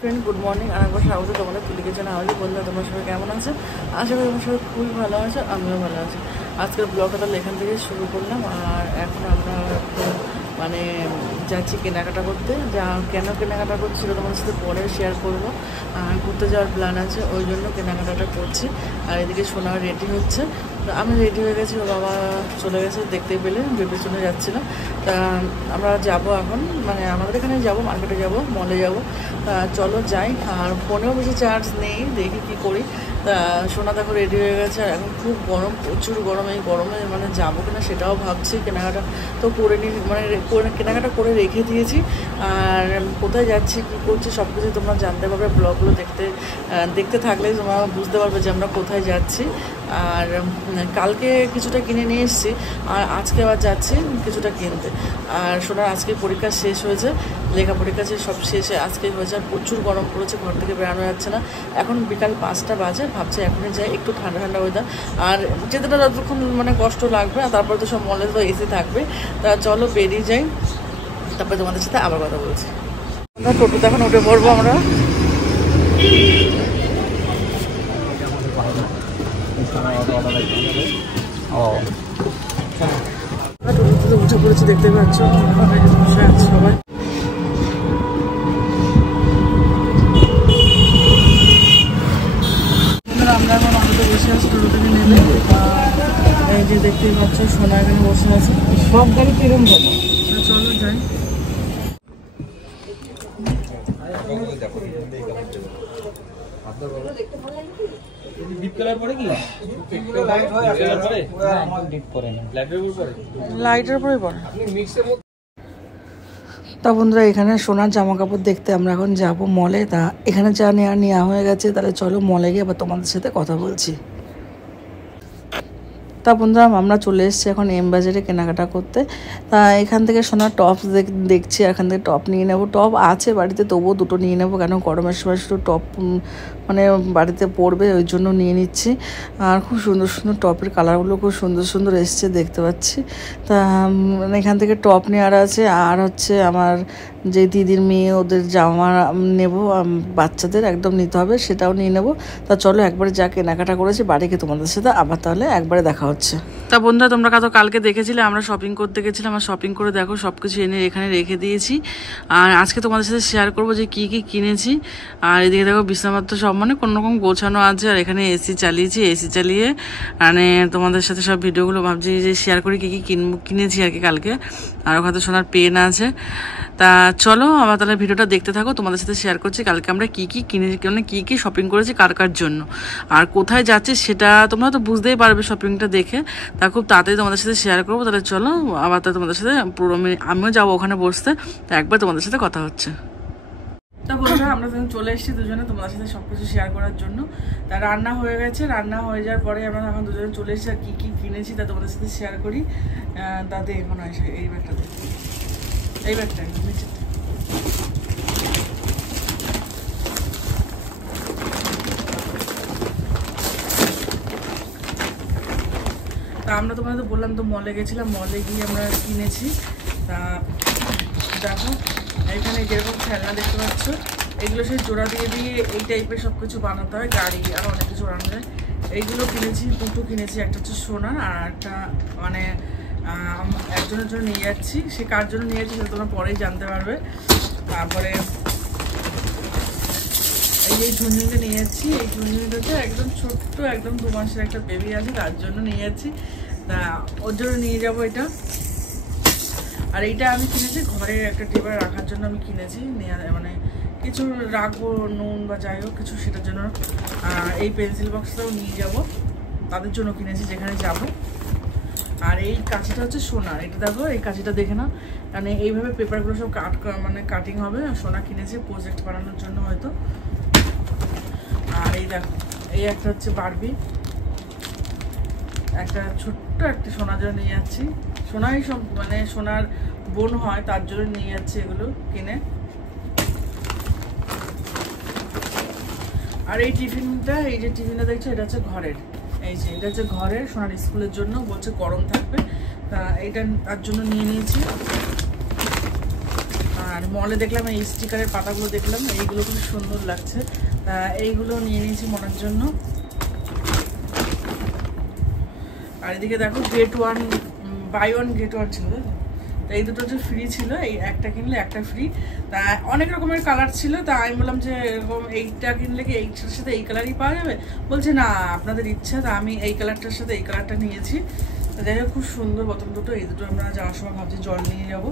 Friend good morning और একবার স্বাগত তোমাদের তুলিকে জানা আমাদের বন্ধুরা তোমরা সবাই কেমন আছো আশা করি তোমরা সবাই খুবই ভালো আছো আমিও ভালো আছি আজকের ব্লগটা তাহলে এখান থেকে শুরু করলাম আর এখন আমরা মানে যাচ্ছি কেনাকাটা করতে যা কেন কেনাকাটা করছি সেটা তোমাদের সাথে পরে শেয়ার করবো আর ঘুরতে যাওয়ার প্ল্যান আছে ওই জন্য কেনাকাটাটা করছি আর এদিকে সোনা রেডি হচ্ছে তো আমি রেডি হয়ে গেছি ও বাবা চলে গেছে দেখতে পেলে বেবির জন্য যাচ্ছিলাম তা আমরা যাব এখন মানে আমাদের এখানে যাব মার্কেটে যাব মলে যাব চলো যাই আর ফোনেও বেশি চার্জ নেই দেখি কী করি তা সোনা দেখো রেডি হয়ে গেছে আর এখন খুব গরম প্রচুর গরম এই গরমে মানে যাবো কিনা সেটাও ভাবছি কেনাকাটা তো করে নিই মানে কেনাকাটা করে রেখে দিয়েছি আর কোথায় যাচ্ছি কী করছি সব কিছু তোমরা জানতে পারবে ব্লগগুলো দেখতে থাকলে তোমরা বুঝতে পারবে যে আমরা কোথায় যাচ্ছি আর কালকে কিছুটা কিনে নিয়ে এসেছি আর আজকে আবার যাচ্ছি কিছুটা কিনতে আর সোনার আজকে পরীক্ষা শেষ হয়েছে লেখা পরীক্ষা সব শেষে আজকেই হয়েছে আর প্রচুর গরম পড়েছে ঘর থেকে বেরানো যাচ্ছে না এখন বিকাল 5টা বাজে ভাবছি এখনই যাই একটু ঠান্ডা ঠান্ডা ওয়েদার আর যেতেটা যতক্ষণ মানে কষ্ট লাগবে আর তারপরে তো সব মলে তো এসি থাকবে তা চলো বেরিয়ে যাই তারপরে তোমাদের সাথে আবার কথা বলছি আমরা টোটোতে এখন উঠে পড়বো আমরা টোটোতে উঠে পড়েছি দেখতে পাচ্ছ বসে আছে সবাই আমরা এখন অটোতে বসে আছি টোটো থেকে নেমে এই যে দেখতেই পাচ্ছ সোনা এখানে বসে আছে সব গাড়ি কিরম যাবো চলো যাই লাইটের পরে পড়ে তা বন্ধুরা এখানে সোনার জামা কাপড় দেখতে আমরা এখন যাব মলে তা এখানে যা নেওয়া হয়ে গেছে তাহলে চলো মলে গিয়ে আবার তোমাদের সাথে কথা বলছি তা বন্ধুরা আমরা চলে এসেছি এখন এম বাজারে কেনাকাটা করতে তা এখান থেকে সোনার টপস দেখছি এখান থেকে টপ নিয়ে নেবো টপ আছে বাড়িতে তবুও দুটো নিয়ে নেবো কেন গরমের সময় শুধু টপ মানে বাড়িতে পরবে ওই জন্য নিয়ে নিচ্ছি আর খুব সুন্দর সুন্দর টপের কালারগুলো খুব সুন্দর সুন্দর এসছে দেখতে পাচ্ছি তা এখান থেকে টপ নেওয়ার আছে আর হচ্ছে আমার যে দিদির মেয়ে ওদের জামা নেব বাচ্চাদের একদম নিতে হবে সেটাও নিয়ে নেব তা চলো একবারে যা কেনাকাটা করেছি বাড়িকে তোমাদের সাথে আবার তাহলে একবারে দেখা হচ্ছে তা বন্ধুরা তোমরা কত কালকে দেখেছিলে আমরা শপিং করতে গেছিলাম আর শপিং করে দেখো সব কিছু এনে এখানে রেখে দিয়েছি আর আজকে তোমাদের সাথে শেয়ার করবো যে কী কী কিনেছি আর এদিকে দেখো বিছানাপত্র সব মানে কোনো রকম গোছানো আছে আর এখানে এসি চালিয়েছি এসি চালিয়ে মানে তোমাদের সাথে সব ভিডিওগুলো ভাবছি যে শেয়ার করি কী কী কিনেছি আর কি কালকে আর ওখানে তো সোনার পেন আছে তা চলো আবার তাহলে ভিডিওটা দেখতে থাকো তোমাদের সাথে শেয়ার করছি কালকে আমরা কী কী কিনেছি মানে কী কী শপিং করেছি কার কার জন্য আর কোথায় যাচ্ছি সেটা তোমরা তো বুঝতেই পারবে শপিংটা দেখে তা খুব তাড়াতাড়ি তোমাদের সাথে শেয়ার করবো তাহলে চলো আবার তাহলে তোমাদের সাথে পুরো আমিও যাবো ওখানে বসতে তা একবার তোমাদের সাথে কথা হচ্ছে তা বন্ধুরা আমরা যখন চলে এসেছি দুজনে তোমাদের সাথে সব কিছু শেয়ার করার জন্য তা রান্না হয়ে গেছে রান্না হয়ে যাওয়ার পরে আমরা এখন দুজনে চলে এসেছি আর কী কী কিনেছি তা তোমাদের সাথে শেয়ার করি তাতে এখন আসে এই ব্যাগটা দেখি এই ব্যাগটা নিচে তা আমরা তোমাদের বললাম তো মলে গেছিলাম মলে গিয়ে আমরা কিনেছি তা দেখো এখানে যেরকম খেলনা দেখতে পাচ্ছ এগুলো সেই জোড়া দিয়ে দিয়ে এই টাইপের সব কিছু বানাতে হয় গাড়ি আর অনেক কিছু বানানো যায় এইগুলো কিনেছি দুটো কিনেছি একটা হচ্ছে সোনার আর একটা মানে একজনের জন্য নিয়ে যাচ্ছি সে কার জন্য নিয়ে যাচ্ছি সেটা তোমরা পরেই জানতে পারবে তারপরে এই ঝুনঝুনিটা নিয়ে যাচ্ছি এই ঝুনঝুনিটাতে একদম ছোট্ট একদম 2 মাসের একটা বেবি আছে তার জন্য নিয়ে যাচ্ছি তা ওর জন্য নিয়ে যাবো এটা আর এইটা আমি কিনেছি ঘরের একটা টেবিলে রাখার জন্য আমি কিনেছি মানে কিছু রাখবো নুন বা যাই হোক কিছু সেটার জন্য এই পেন্সিল বক্সটাও নিয়ে যাব তাদের জন্য কিনেছি যেখানে যাব আর এই কাঁচিটা হচ্ছে সোনার এটা দেখো এই কাঁচিটা দেখে না মানে এইভাবে পেপারগুলো সব মানে কাটিং হবে সোনা কিনেছি প্রজেক্ট বানানোর জন্য হয়তো আর এই দেখো এই একটা হচ্ছে বারবি একটা ছোট্ট একটা সোনার জন্য নিয়ে যাচ্ছি সোনাই সব মানে সোনার বোন হয় তার জন্য নিয়ে যাচ্ছি এগুলো কিনে আর এই টিফিনটা এই যে টিফিনটা দেখছো এটা হচ্ছে ঘরের এই যে এটা হচ্ছে ঘরের সোনার স্কুলের জন্য বলছে গরম থাকবে তা এটা তার জন্য নিয়ে নিয়েছি আর আর মলে দেখলাম এই স্টিকারের পাতাগুলো দেখলাম, এইগুলো খুব সুন্দর লাগছে, তা এইগুলো নিয়ে নিয়েছি মনের জন্য। আর এদিকে দেখো গেট 1 বাই 1 গেট 1 ছিল, তো এই দুটো যে ফ্রি ছিল, এই একটা কিনলে একটা ফ্রি। তা অনেক রকমের কালার ছিল, তা আমি বললাম যে এরকম এইটা কিনলে কি এইটার সাথে এই কালারই পাওয়া যাবে? বলছে না আপনাদের ইচ্ছা। তা আমি এই কালারটার সাথে এই কালারটা নিয়েছি। তো যাই হোক খুব সুন্দর বোতল দুটো, এই দুটো আমরা যাওয়ার সময় ভাবছি জল নিয়ে যাব।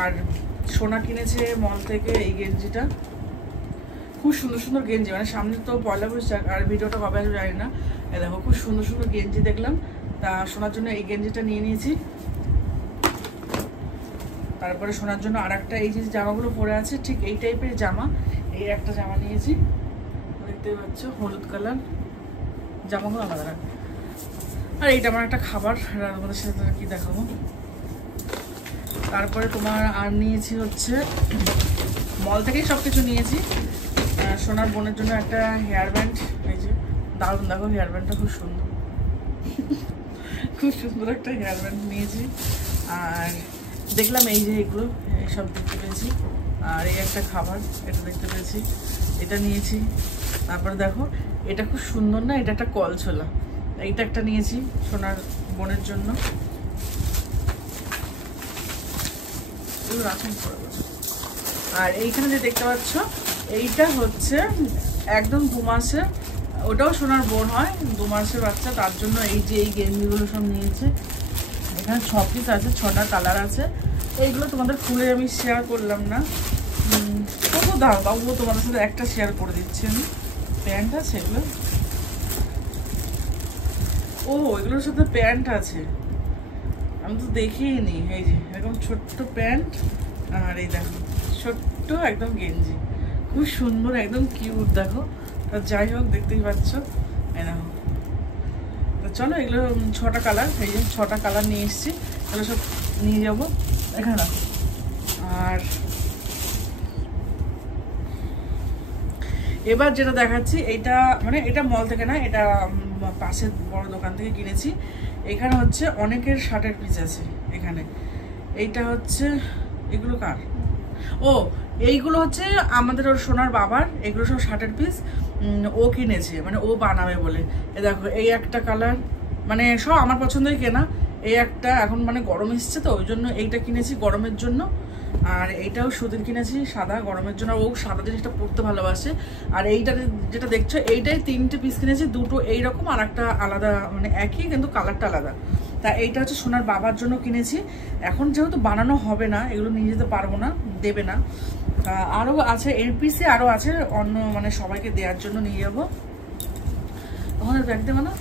আর সোনা কিনেছে মল থেকে এই গেঞ্জিটা, খুব সুন্দর সুন্দর গেঞ্জি, মানে সামনে তো পয়লা বৈশাখ, আর ভিডিওটা কবে আসবে জানি না। এই দেখো খুব সুন্দর সুন্দর গেঞ্জি দেখলাম, তা সোনার জন্য এই গেঞ্জিটা নিয়ে নিয়েছি। তারপরে সোনার জন্য আর একটা, এই যে জামাগুলো পরে আছে ঠিক এই টাইপের জামা, এই একটা জামা নিয়েছি, দেখতে পাচ্ছ হলুদ কালার জামাগুলো আলাদা। আর এইটা আমার একটা খাবার, আমাদের সাথে কি দেখাবো। তারপরে তোমার আর নিয়েছি হচ্ছে মল থেকেই সব কিছু নিয়েছি। সোনার বোনের জন্য একটা হেয়ার ব্যান্ড, এই যে দারুণ, দেখো হেয়ার ব্যান্ডটা খুব সুন্দর, খুব সুন্দর একটা হেয়ার ব্যান্ড নিয়েছি। আর দেখলাম এই যে এগুলো সব দেখতে পেয়েছি। আর এই একটা খাবার, এটা দেখতে পেয়েছি, এটা নিয়েছি। তারপরে দেখো এটা খুব সুন্দর না, এটা একটা কল ছোলা, এইটা একটা নিয়েছি সোনার বোনের জন্য। আর এইখানে যে দেখতে পাচ্ছ এইটা হচ্ছে একদম 2 মাসের, ওটাও সোনার বোন হয়, 2 মাসের বাচ্চা, তার জন্য এই যে এই গেঞ্জিগুলো সব নিয়েছে। এখানে 6 পিস আছে, 6টা কালার আছে। এইগুলো তোমাদের খুলে আমি শেয়ার করলাম না, তবু দাও তবুও তোমাদের সাথে একটা শেয়ার করে দিচ্ছি আমি। প্যান্ট আছে এগুলো, ও এগুলোর সাথে প্যান্ট আছে, আমি তো দেখিই নি। এই যে এরকম ছোট্ট প্যান্ট, আর এই দেখো ছোট্ট একদম গেঞ্জি, খুব সুন্দর একদম কিউট দেখো। তা যাই হোক দেখতেই পাচ্ছ, এই দেখো। তো চলো এগুলো 6টা কালার, এই যে 6টা কালার নিয়ে এসেছি, এগুলো সব নিয়ে যাবো এখানে রাখো। আর এবার যেটা দেখাচ্ছি, এইটা মানে এটা মল থেকে না, এটা পাশের বড় দোকান থেকে কিনেছি। এখানে হচ্ছে অনেকের শার্টের পিস আছে এখানে। এইটা হচ্ছে, এগুলো কার? ও এইগুলো হচ্ছে আমাদের ওর সোনার বাবার, এগুলো সব শার্টের পিস ও কিনেছে, মানে ও বানাবে বলে। এ দেখো এই একটা কালার, মানে সব আমার পছন্দই কেনা। এই একটা, এখন মানে গরম এসছে তো ওই জন্য এইটা কিনেছি গরমের জন্য। আর এইটাও সুতির কিনেছি সাদা, গরমের জন্য, ও সাদা জিনিসটা পরতে ভালোবাসে। আর এইটা যেটা দেখছো এইটাই 3টে পিস কিনেছি, 2টো এইরকম আর একটা আলাদা, মানে একই কিন্তু কালারটা আলাদা। তা এইটা হচ্ছে সোনার বাবার জন্য কিনেছি। এখন যেহেতু বানানো হবে না, এগুলো নিয়ে যেতে পারবো না, দেবে না। আরও আছে এর পিসে, আরও আছে অন্য, মানে সবাইকে দেওয়ার জন্য নিয়ে যাবো। ওখানে ব্যাগ দেবো না।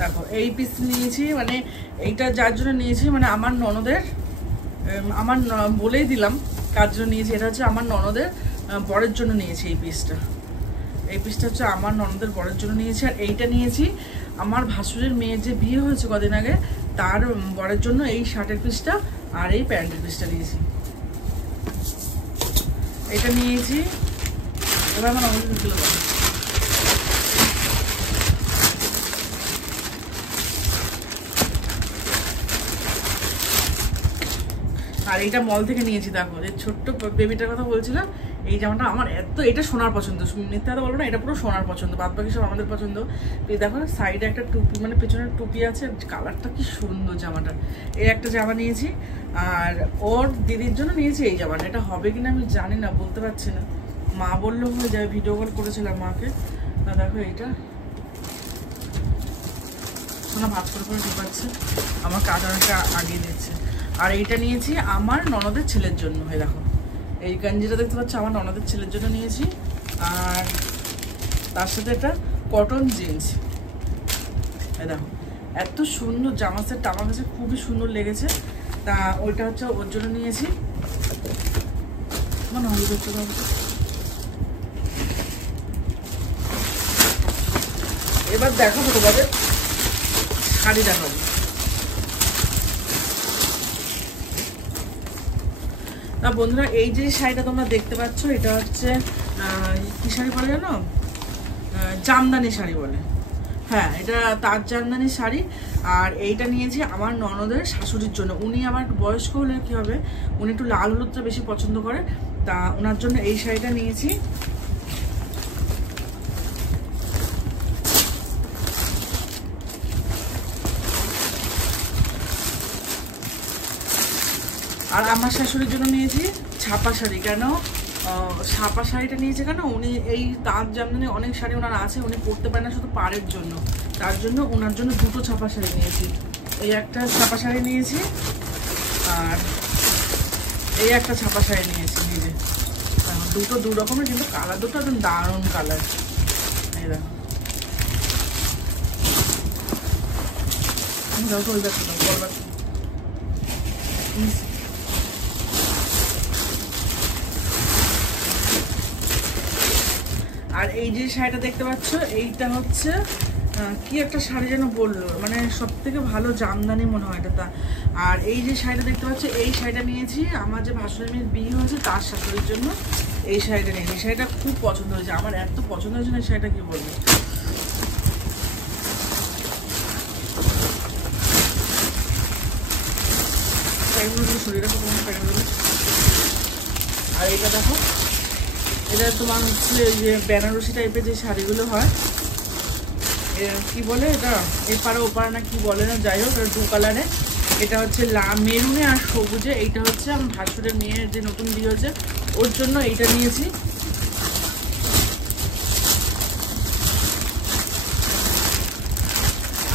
দেখো এই পিস নিয়েছি, মানে এইটা যার জন্য নিয়েছি, মানে আমার ননদের, আমার বলেই দিলাম কার জন্য নিয়েছি। এটা হচ্ছে আমার ননদের বরের জন্য নিয়েছি এই পিসটা। এই পিসটা হচ্ছে আমার ননদের বরের জন্য নিয়েছি। আর এইটা নিয়েছি আমার ভাসুরের মেয়ের যে বিয়ে হয়েছে কদিন আগে, তার বরের জন্য এই শার্টের পিসটা আর এই প্যান্টের পিসটা নিয়েছি। এটা নিয়েছি। এবার আমার অনেক দিল। আর এইটা মল থেকে নিয়েছি, দেখো এই ছোট্ট বেবিটার কথা বলছিলাম। এই জামাটা আমার এত, এটা সোনার পছন্দ, মিথ্যা কথা বলবো না, এটা পুরো সোনার পছন্দ, বাদ বাকি সব আমাদের পছন্দ। এই দেখো সাইডে একটা টুপি, মানে পেছনের টুপি আছে, কালারটা কি সুন্দর জামাটা। এই একটা জামা নিয়েছি। আর ওর দিদির জন্য নিয়েছি এই জামাটা। এটা হবে কিনা আমি জানি না, বলতে পারছি না, মা বললো হয়ে যায়, ভিডিও কল করেছিলাম মাকে। না দেখো এইটা সোনা ভাত করে করে ঢুকাচ্ছে, আমার কাটারটা আগিয়ে দিচ্ছে। আর এইটা নিয়েছি আমার ননদের ছেলের জন্য, এই দেখো এই গঞ্জিটা দেখতে পাচ্ছ আমার ননদের ছেলের জন্য নিয়েছি। আর তার সাথে একটা কটন জিন্স, এই দেখো এত সুন্দর জামা সেটটা আমার কাছে খুবই সুন্দর লেগেছে। তা ওইটা হচ্ছে ওর জন্য নিয়েছি। মানে এবার দেখাবো তোমাদের শাড়ি দেখাবো। না বন্ধুরা, এই যে শাড়িটা তোমরা দেখতে পাচ্ছ, এটা হচ্ছে কি শাড়ি বলে জানো, জামদানি শাড়ি বলে, হ্যাঁ এটা তাঁত জামদানি শাড়ি। আর এইটা নিয়েছি আমার ননদের শাশুড়ির জন্য, উনি আবার বয়স্ক হলে কী হবে, উনি একটু লাল হলুদটা বেশি পছন্দ করে, তা ওনার জন্য এই শাড়িটা নিয়েছি। আর আমার শাশুড়ির জন্য নিয়েছি ছাপা শাড়ি। কেন ছাপা শাড়িটা নিয়েছে কেন, উনি এই তাঁত জামদানি অনেক শাড়ি ওনার আছে, উনি পরতে পারে না শুধু পাড়ের জন্য, তার জন্য ওনার জন্য দুটো ছাপা শাড়ি নিয়েছি। এই একটা ছাপা শাড়ি নিয়েছি আর এই একটা ছাপা শাড়ি নিয়েছি নিজে। দুটো দু রকমের, কিন্তু কালার দুটো একদম দারুণ কালার। এই দেখো ওই দেখো বলবার। আর এই যে শাড়িটা দেখতে পাচ্ছ, এইটা হচ্ছে কি একটা শাড়ি যেন বললো, মানে সব থেকে ভালো জামদানি মনে হয় এটা। আর এই যে শাড়িটা দেখতে পাচ্ছ, এই শাড়িটা নিয়েছি আমার যে ভাসুরের মেয়ের বিয়ে হয়েছে তার শাশুড়ির জন্য। এই শাড়িটা নিয়েছি, এই শাড়িটা খুব পছন্দ হয়েছে আমার, এত পছন্দ হয়েছে না এই শাড়িটা কি বলবো। আর এইটা দেখো, এটা তোমার হচ্ছে যে বেনারসি টাইপের যে শাড়িগুলো হয়, কি বলে এটা, এপারে ওপারে না কি বলে না, যাই হোক দু কালারে। এটা হচ্ছে মেরুনে আর সবুজে। এইটা হচ্ছে আমার ভাসুরের মেয়ের যে নতুন বিয়ে হয়েছে ওর জন্য এইটা নিয়েছি।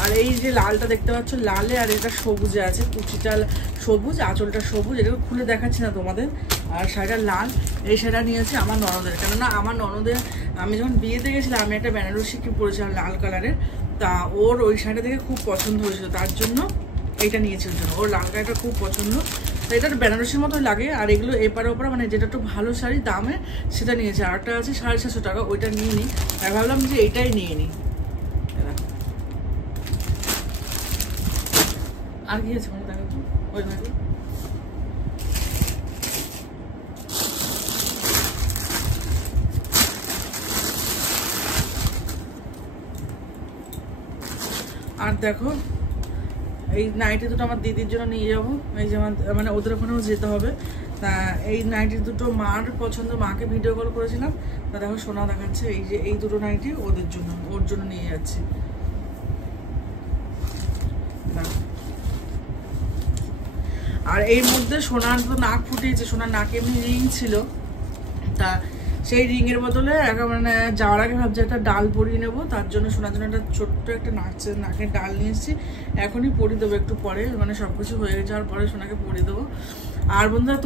আর এই যে লালটা দেখতে পাচ্ছ, লালে আর এটা সবুজে আছে, কুচিটা সবুজ আঁচলটা সবুজ, এটাকে খুলে দেখাচ্ছি না তোমাদের। আর শাড়িটা লাল, এই শাড়িটা নিয়েছি আমার ননদের, কেননা আমার ননদের আমি যখন বিয়েতে গেছিলাম আমি একটা বেনারসি কি পরেছিলাম লাল কালারের, তা ওর ওই শাড়িটা দেখে খুব পছন্দ হয়েছিল, তার জন্য এইটা নিয়েছি ওর জন্য। ওর লাল কালারটা খুব পছন্দ, তো এটা বেনারসির মতোই লাগে। আর এগুলো এপারে ওপারে মানে যেটা একটু ভালো শাড়ি দামে সেটা নিয়েছে। আরটা আছে 750 টাকা, ওইটা নিয়ে নিই। আর ভাবলাম যে এইটাই নিয়ে নিই। আর কি আছে মানে দেখো ওই দেখো, আর দেখো এই নাইটি দুটো আমার দিদির জন্য নিয়ে যাবো। এই যে মানে ওদের ওখানেও যেতে হবে, তা এই নাইটি দুটো মার পছন্দ, মাকে ভিডিও কল করেছিলাম, তা দেখো সোনা দেখাচ্ছে। এই যে এই দুটো নাইটি ওদের জন্য, ওর জন্য নিয়ে যাচ্ছি। আর এর মধ্যে সোনার তো নাক ফুটিয়েছে, সোনার নাকে এমনি রিং ছিল, তা সেই রিংয়ের বদলে মানে যাওয়ার আগে ভাবছি একটা ডাল পরিয়ে নেবো, তার জন্য সোনার জন্য একটা ছোট্ট একটা নাকের ডাল নিয়ে এসেছি। এখনই পরিয়ে দেবো একটু পরে, মানে সব কিছু হয়ে যাওয়ার পরে সোনাকে পরিয়ে দেবো। আর বন্ধুরা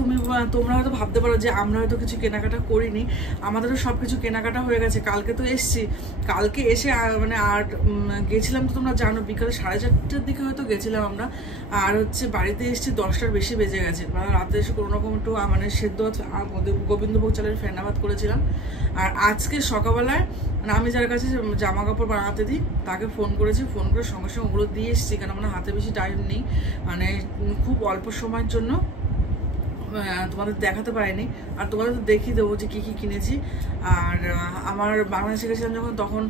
তোমরা হয়তো ভাবতে পারো যে আমরা হয়তো কিছু কেনাকাটা করিনি, আমাদেরও সব কিছু কেনাকাটা হয়ে গেছে। কালকে তো এসছি, কালকে এসে মানে আর গেছিলাম তো তোমরা জানো বিকালে 4:30টার দিকে হয়তো গেছিলাম আমরা, আর হচ্ছে বাড়িতে এসছি 10টার বেশি বেজে গেছে। মানে রাতে এসে কোনো রকম একটু মানে সেদ্ধ গোবিন্দভোগ চালের ফেনা ভাত করেছিলাম। আর আজকে সকালবেলায় মানে আমি যার কাছে জামা কাপড় বানাতে দিই তাকে ফোন করেছি, ফোন করে সঙ্গে সঙ্গে ওগুলো দিয়ে এসেছি, কেন মানে হাতে বেশি টাইম নেই, মানে খুব অল্প সময়ের জন্য তোমাদের দেখাতে পারিনি। আর তোমাদের তো দেখিয়ে দেবো যে কী কী কিনেছি। আর আমার বাংলাদেশে গেছিলাম যখন, তখন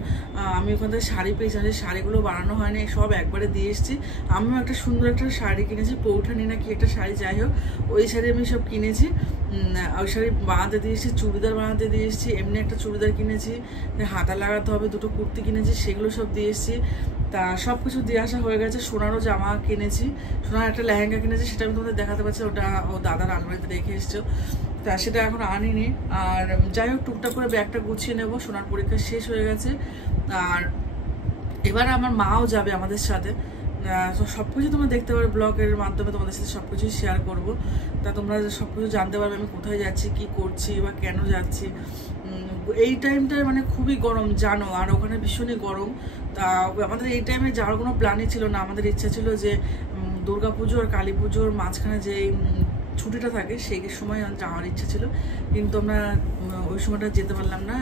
আমি ওখান থেকে শাড়ি পেয়েছিলাম, যে শাড়িগুলো বানানো হয়নি, সব একবারে দিয়ে এসেছি। আমিও একটা সুন্দর একটা শাড়ি কিনেছি, পৌঠানি না কি একটা শাড়ি, যাই হোক ওই শাড়ি আমি সব কিনেছি। ওই শাড়ি বানাতে দিয়ে এসেছি, চুড়িদার বানাতে দিয়ে এসেছি, এমনি একটা চুড়িদার কিনেছি, হাতা লাগাতে হবে, দুটো কুর্তি কিনেছি, সেগুলো সব দিয়ে এসেছি। তা সব কিছু দিয়ে আসা হয়ে গেছে। সোনারও জামা কিনেছি, সোনার একটা লেহেঙ্গা কিনেছি, সেটা আমি তোমাদের দেখাতে পারছি, ওটা ও দাদার আলমারিতে রেখে এসছো, তা সেটা এখন আনিনি। আর যাই হোক টুকটাক করে ব্যাগটা গুছিয়ে নেবো, সোনার পরীক্ষা শেষ হয়ে গেছে। আর এবার আমার মাও যাবে আমাদের সাথে, তো সব কিছু তোমরা দেখতে পারবে ব্লগের মাধ্যমে, তোমাদের সাথে সব কিছুই শেয়ার করবো। তা তোমরা সব কিছু জানতে পারবে আমি কোথায় যাচ্ছি, কি করছি বা কেন যাচ্ছি। এই টাইমটায় মানে খুবই গরম জানো, আর ওখানে ভীষণই গরম। তা আমাদের এই টাইমে যাওয়ার কোনো প্ল্যানই ছিল না, আমাদের ইচ্ছা ছিল যে দুর্গাপুজো আর কালী পুজোর মাঝখানে যে ছুটিটা থাকে সেই সময় যাওয়ার ইচ্ছা ছিল, কিন্তু আমরা ওই সময়টা যেতে পারলাম না,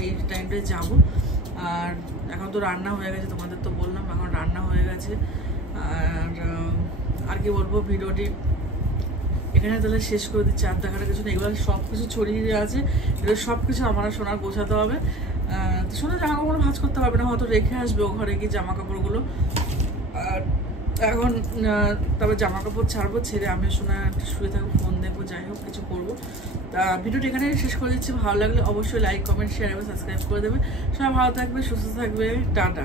এই টাইমটায় যাবো। আর এখন তো রান্না হয়ে গেছে, তোমাদের তো বললাম এখন রান্না হয়ে গেছে। আর কি বলবো, ভিডিওটি এখানে তাহলে শেষ করে দিচ্ছি। আর দেখার কিছু নেই, এগুলো সব কিছু ছড়িয়ে আছে, এগুলো সব কিছু আমার সোনার গোছাতে হবে। সোনা জামা কাপড় ভাঁজ করতে পারবে না, হয়তো রেখে আসবে ও ঘরে গিয়ে জামা কাপড়গুলো। আর এখন তবে জামা কাপড় ছাড়বো, ছেড়ে আমি সোনা একটু শুয়ে থাকবো, ফোন দেখবো, যাই হোক কিছু করবো। তা ভিডিওটা এখানে শেষ করে দিচ্ছি। ভালো লাগলে অবশ্যই লাইক কমেন্ট শেয়ার এবং সাবস্ক্রাইব করে দেবে। সবাই ভালো থাকবে, সুস্থ থাকবে। টাটা।